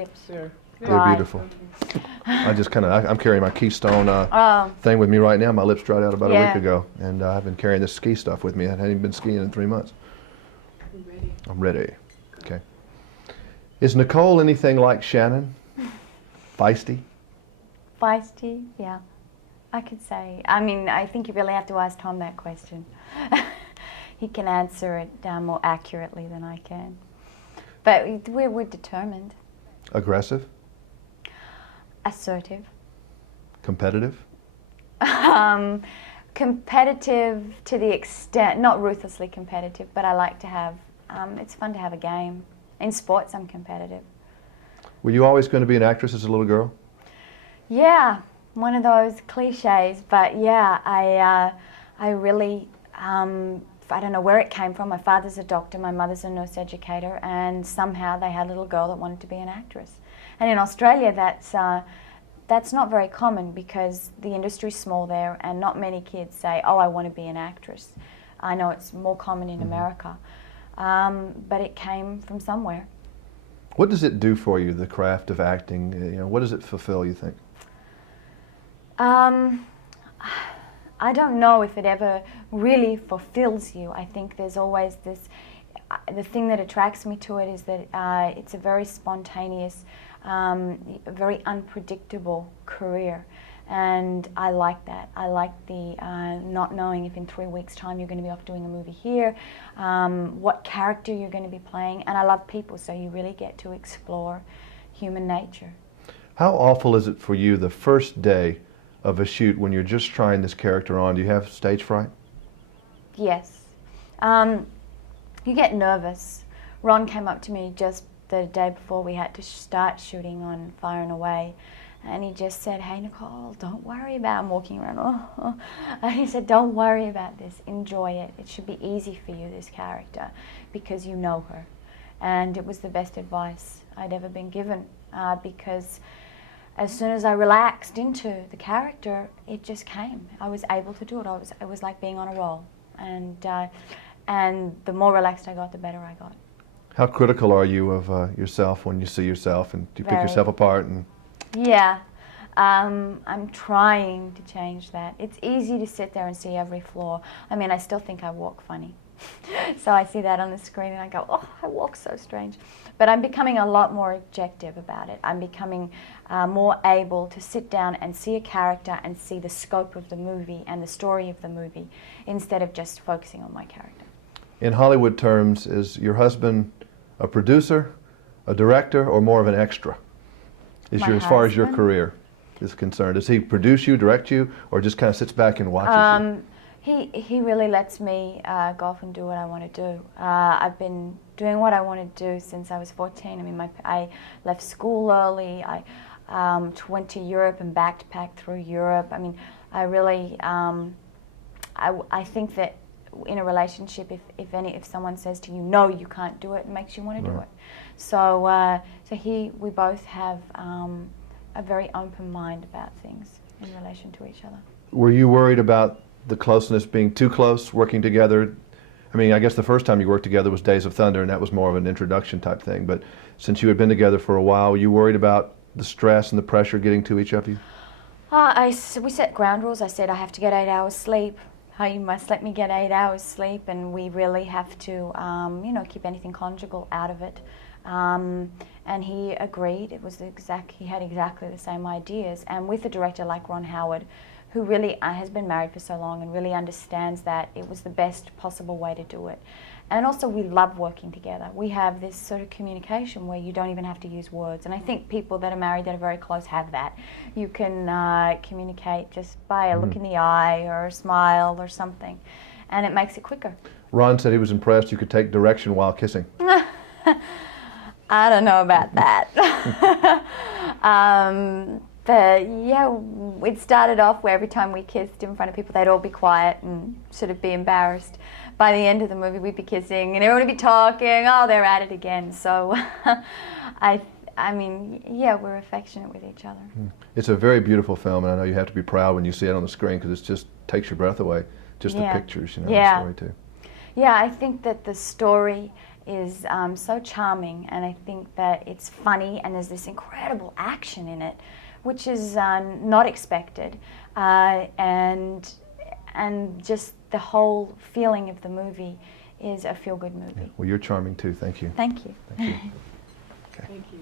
lips are They're dry. beautiful. I'm carrying my Keystone Oh, thing with me right now. My lips dried out about a Yeah. week ago, and I've been carrying this ski stuff with me. I hadn't even been skiing in 3 months. I'm ready. I'm ready. Okay. Is Nicole anything like Shannon? Feisty? feisty, yeah. I could say. I mean, I think you really have to ask Tom that question. He can answer it more accurately than I can. But we're determined. Aggressive? Assertive. Competitive? Competitive to the extent, not ruthlessly competitive, but I like to have, it's fun to have a game. In sports, I'm competitive. Were you always going to be an actress as a little girl? Yeah, one of those cliches, but yeah, I really, I don't know where it came from. My father's a doctor, my mother's a nurse educator, and somehow they had a little girl that wanted to be an actress. And in Australia, that's not very common because the industry's small there, and not many kids say, "Oh, I want to be an actress." I know it's more common in America, but it came from somewhere. What does it do for you, the craft of acting? You know, what does it fulfill, you think? I don't know if it ever really fulfills you. I think there's always this, the thing that attracts me to it is that it's a very spontaneous, very unpredictable career. And I like that. I like the not knowing if in 3 weeks' time you're going to be off doing a movie here, what character you're going to be playing. And I love people, so you really get to explore human nature. How awful is it for you the first day of a shoot when you're just trying this character on? Do you have stage fright? Yes. You get nervous. Ron came up to me just the day before we had to start shooting on Fire and Away, and he just said, "Hey Nicole, don't worry about it." I'm walking around, oh. And he said, "Don't worry about this, enjoy it. It should be easy for you, this character, because you know her." And it was the best advice I'd ever been given, because as soon as I relaxed into the character, it just came. I was able to do it. It was like being on a roll. And the more relaxed I got, the better I got. How critical are you of yourself when you see yourself, and do you pick Very. yourself apart? And Yeah, I'm trying to change that. It's easy to sit there and see every flaw. I mean, I still think I walk funny. So I see that on the screen and I go, "Oh, I walk so strange." But I'm becoming a lot more objective about it. I'm becoming more able to sit down and see a character and see the scope of the movie and the story of the movie instead of just focusing on my character. in Hollywood terms, is your husband a producer, a director, or more of an extra? As far as your career is concerned, does he produce you, direct you, or just kind of sits back and watches you? He really lets me go off and do what I want to do. I've been doing what I want to do since I was 14. I mean, I left school early. I went to Europe and backpacked through Europe. I mean, I really, I think that in a relationship, if someone says to you, "No, you can't do it," it makes you want to do it. So we both have a very open mind about things in relation to each other. Were you worried about the closeness being too close, working together? I mean, I guess the first time you worked together was Days of Thunder, and that was more of an introduction type thing. But since you had been together for a while, were you worried about the stress and the pressure getting to each of you? We set ground rules. I said I have to get 8 hours sleep. You must let me get 8 hours sleep, and we really have to, keep anything conjugal out of it. And he agreed. It was he had exactly the same ideas. And with a director like Ron Howard, who really has been married for so long and really understands that it was the best possible way to do it. And also we love working together. We have this sort of communication where you don't even have to use words. And I think people that are married that are very close have that. You can communicate just by a look in the eye or a smile or something. And it makes it quicker. Ron said he was impressed you could take direction while kissing. I don't know about that. But yeah, it started off where every time we kissed in front of people, they'd all be quiet and sort of be embarrassed. By the end of the movie, we'd be kissing and everyone would be talking. Oh, they're at it again. So, I mean, yeah, we're affectionate with each other. It's a very beautiful film, and I know you have to be proud when you see it on the screen because it just takes your breath away. Just the pictures, the story too. Yeah, I think that the story is so charming, and I think that it's funny, and there's this incredible action in it, which is not expected, and just the whole feeling of the movie is a feel-good movie. Well, you're charming too. Thank you. Thank you. Thank you. Okay. Thank you.